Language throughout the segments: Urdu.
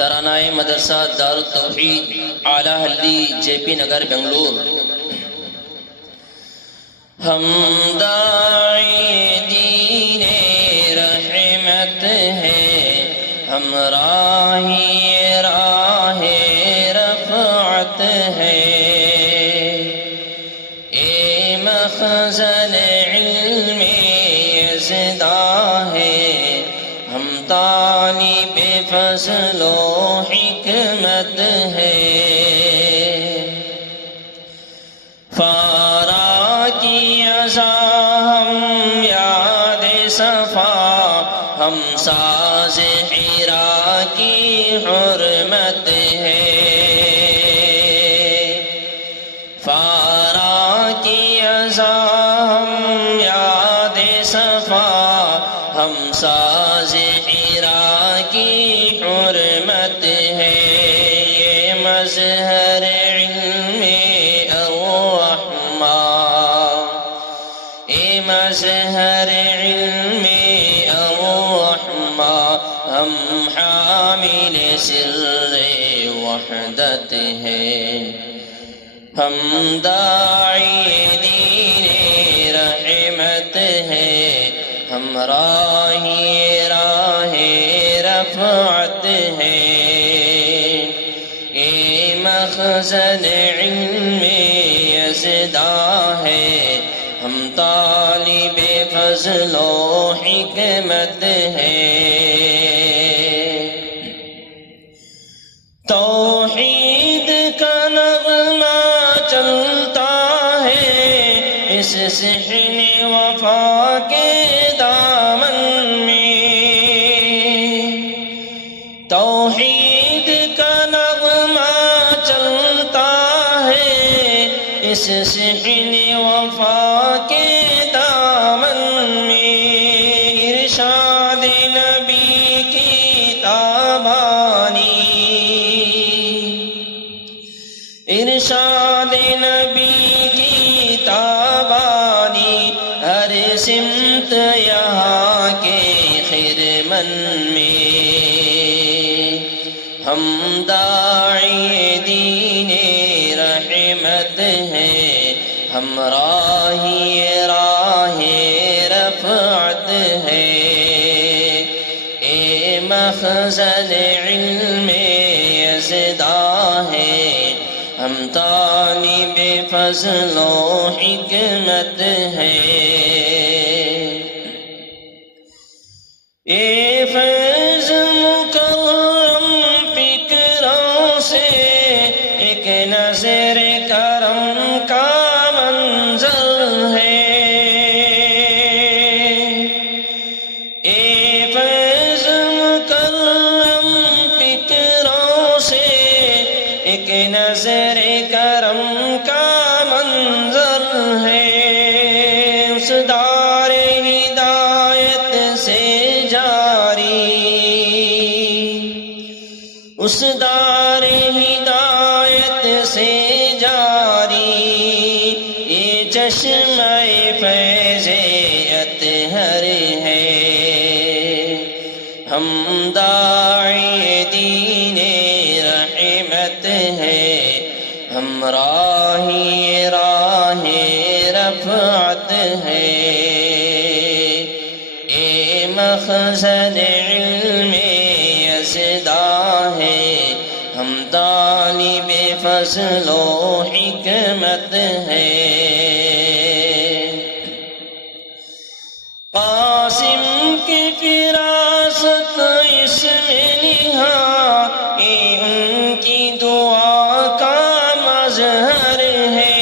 ترانہ مدرسہ دارالتوحید اعلی حلی جے پی نگر بنگلور۔ ہم داعی دین رحمت ہیں، ہم راہی راہ رفعت ہیں، اے مخزن علم ازدا ہے، ہم طالب فضل و حکمت ہے۔ فارا کی ازا ہم یاد صفا، ہم ساز حرا کی حرمت ہے۔ فارا کی ازا ہم یاد صفا، ہم ساز حرا کی حرمت ہے۔ یہ مظہر علم الرحمن، یہ مظہر علم الرحمن، ہم حامل سر وحدت ہیں، ہم داعی دین رحمت ہیں، ہم راہی راہ رفعت ہیں، اے مخزن علم ازدا ہے، ہم طالب فضل و حکمت ہیں۔ توحید کا نغمہ چلتا ہے اس صحن وفا کے دامن میں، توحید کا نغمہ چلتا ہے اس صحن وفا کے دامن میں۔ ارشاد نبی کی تابانی، ارشاد نبی کی تابانی، ہر سمت یہاں کے خرمن میں۔ ہم داعی دین رحمت ہیں، ہم راہی راہ رفعت ہیں، اے مخزن علم ازدا ہے، ہم طالب فضل و حکمت ہیں۔ اے فیض مکرم فکروں سے ایک نظر کرم کا منظر ہے، اے فیض مکرم فکروں سے ایک نظر کرم کا منظر ہے۔ اس دار ہدایت سے جاری، اس دار ہدایت سے جاری، یہ چشمہ فیض اطہر ہے، ہم داعی دین رحمت ہیں، ہم راہی راہ رفعت ہیں، اے مخزن علم ازدا ہے، ہم طالب فضل و حکمت ہیں۔ قاسم کی فراست اس میں نہا، یہ ان کی دعا کا مظہر ہے۔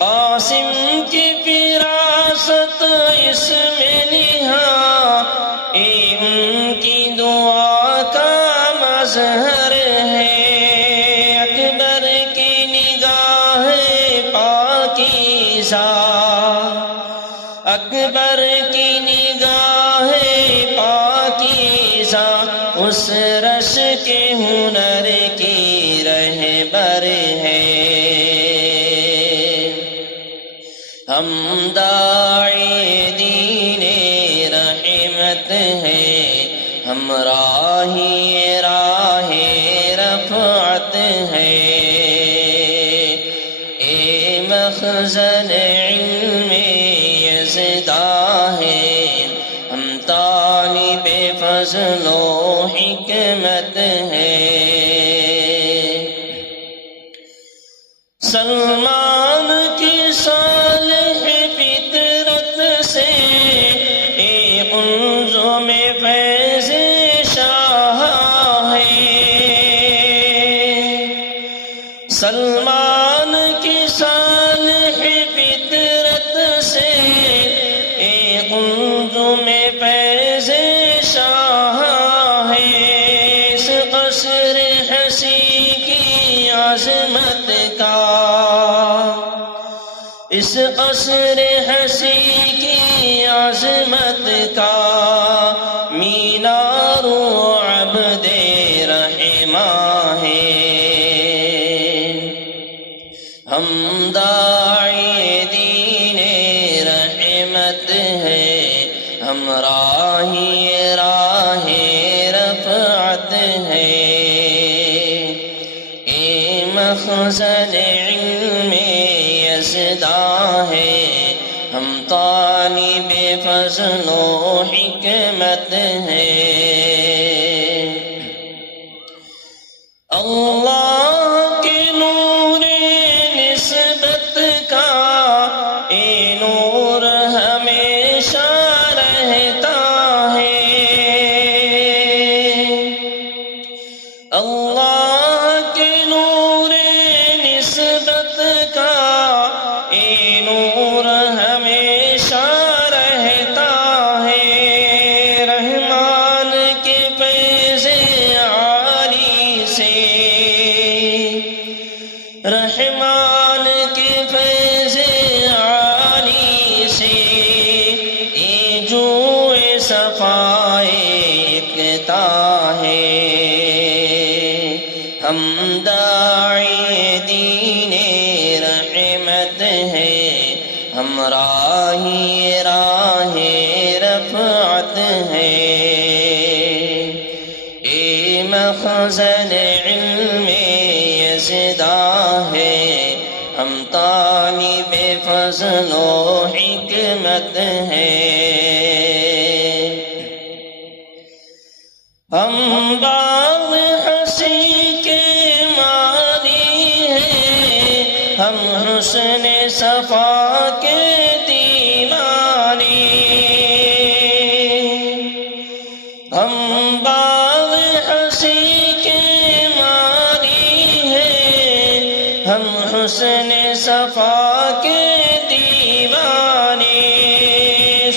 قاسم کی فراست اس میں نہا، یہ ان کی دعا کا مظہر ہے۔ اکبر کی نگاہ پاکیزہ، اکبر کی نگاہ پاکیزہ، اس رش کے ہنر کی رہبر ہے۔ ہم داعی دین رحمت ہیں، ہم راہی راہ رفعت ہیں، اے مخزن علم یزداں ہیں، ہم طالب فضل و حکمت ہیں۔ سلمان کی صالح فطرت سے ایک انظم فیض شاہ ہے، سلمان کی صالح فطرت سے ایک انظم فیض شاہ ہے۔ اس قصر حسی کی عظمت کا، اس قصر حسی کی عظمت کا مینار عبد رحماں ہے۔ ہم داعی دین رحمت ہے، ہم راہی راہ رفعت ہے، اے مخزن علم یزداں ہے، ہم طالب فضل و حکمت ہے۔ اللہ کے نور نسبت کا اے نور ہمیشہ رہتا ہے، اللہ کے نور نسبت کا اے نور ہمیشہ رہتا ہے۔ رحمان کے فیض اعلی سے، رحمان کے فیض اعلی سے اے جو صفائے اکتا ہے۔ ہم داعی دین رحمت ہے، ہم راہی راہ رفعت ہے، اے مخزن علم یزداں ہے، ہم طالب فضل و حکمت ہے۔ ہم باغ ہنسی کے مالی ہیں، ہم حسن صفا کے دیوانے، ہم باغ ہنسی کے مالی ہیں، ہم حسن صفا کے دیوانے۔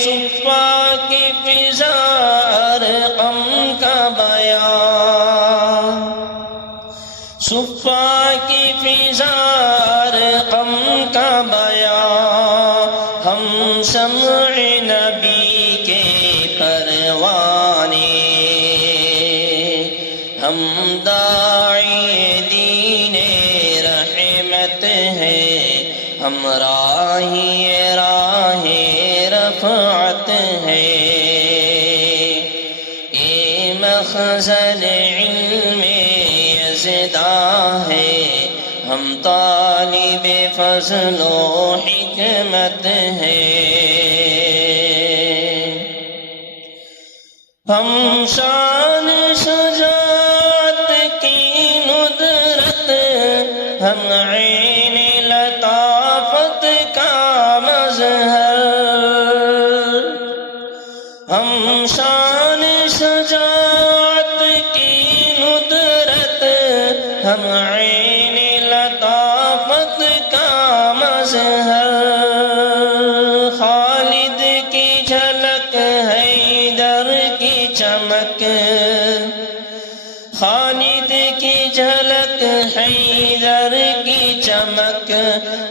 صفا کی فضا ارقم کا بیان، صفا کی فضا ارقم کا بیان، ہم شمع نبی کے پروانے، ہم داعی دین رحمت ہے، ہم راہی راہ رفعت ہے، اے مخزن علم یزداں ہے، ہم طالب فضل و حکمت ہے۔ ہم شان شجاعت کی ندرت، ہم عین لطافت کا مظہر، ہم شان شجاعت کی ندرت، ہم عین لطافت کا مظہر، خالد کی جھلک حیدر کی چمک، خالد کی جھلک حیدر کی چمک،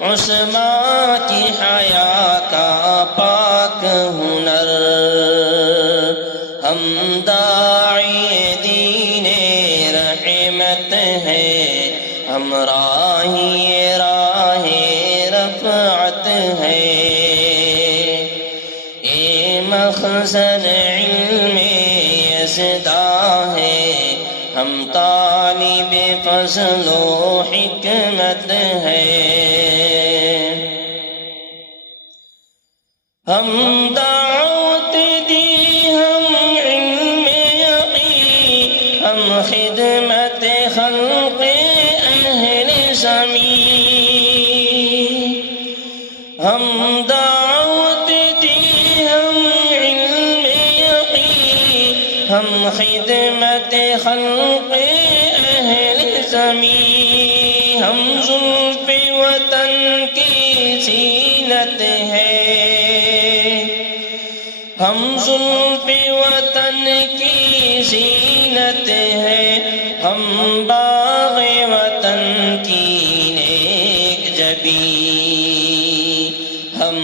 عثمان کی حیا کا پاک ہنر، ہم داعی دین رحمت ہے، ہم راہی راہ رفعت ہے، اے مخزن علم یزدہ ہیں، ہم طالب فضل و حکمت ہیں، ہم دعوت دی ہم علم یقین، ہم خدمت خلق اہل زمین، ہم دعوت دی ہم علم یقین، ہم خدمت خلق اہل زمین، ہم زلف وطن کی زینت ہے، ہم زلف وطن کی زینت ہے، ہم باغ وطن کی نیک جبی، ہم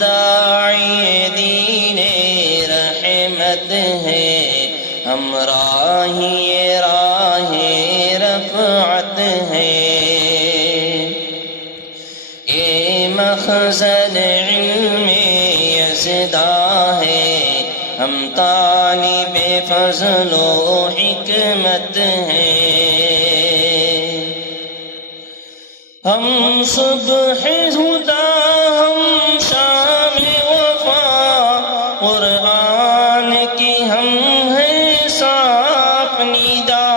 داعی دین رحمت ہیں، ہم راہی راہ رفعت ہیں، اے مخزن علم یزدہ ہے، ہم طالب فضل و حکمت ہیں، ہم صبح ہدا ہم شام وفا، قرآن کی ہم ہیں صاف ندا،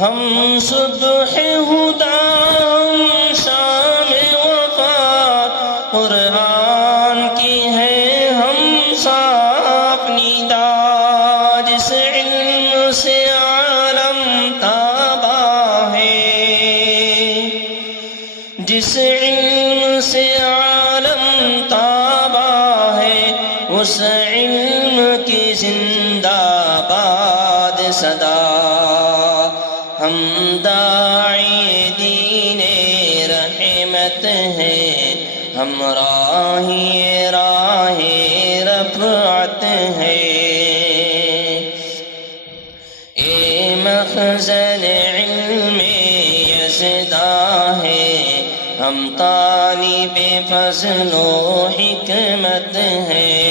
ہم صبح ہدا ہم شام وفا، قرآن کی ہے ہم صاف ندا، جس علم سے عالم تابا ہے، جس علم سے عالم تابا ہے، اس علم کی زندہ باد صدا، ہم داعی دین رحمت ہیں، ہم راہی راہ رفعت ہیں، اے مخزن علم یزدہ ہے، ہم طالب فضل و حکمت ہیں،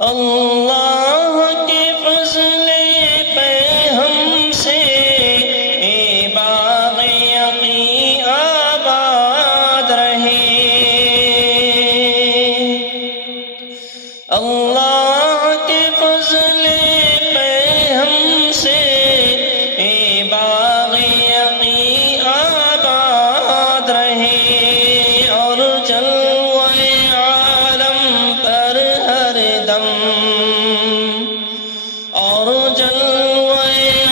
اللہ کے فضل پہ ہم سے اے باغ یقین آباد رہے، اللہ کے فضل پہ ہم سے اے باغ یقین آباد رہے، اور جلوہ عالم پر ہر دم، اور جلوہ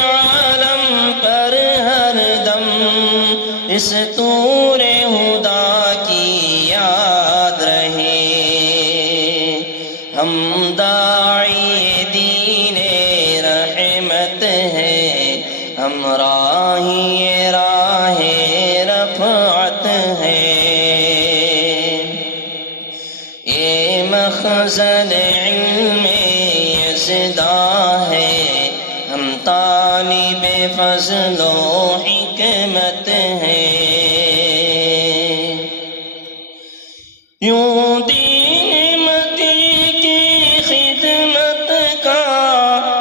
عالم پر ہر دم، اس طور ہدا کی یاد رہے، ہم داعی دین رحمت ہیں، ہم راہی راہ رفعت ہیں، اے مخزن علم یزدہ ہے، ہم طالب فضل و حکمت ہیں، یوں دین متی کی خدمت کا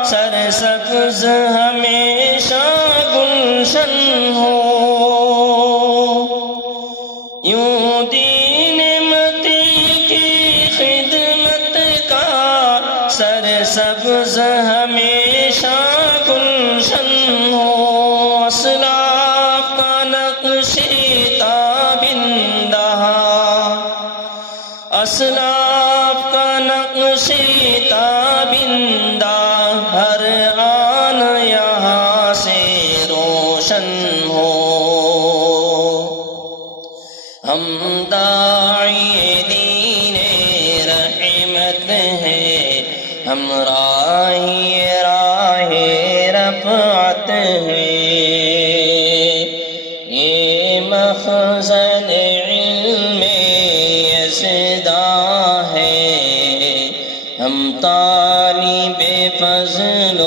سرسبز ہمیشہ گلشن ہو، یوں دین متی کی خدمت کا سرسبز ہمیشہ گلشن ہو، اسلاف کا نقش تابندہ، اسلاف کا نقش تابندہ، ہر آن یہاں سے روشن ہو، ہم داعی دین رحمت ہیں، ہم راہی راہ رفعت ہیں، یہ مخزن علم یزدہ ہے، ہم طالب فضل و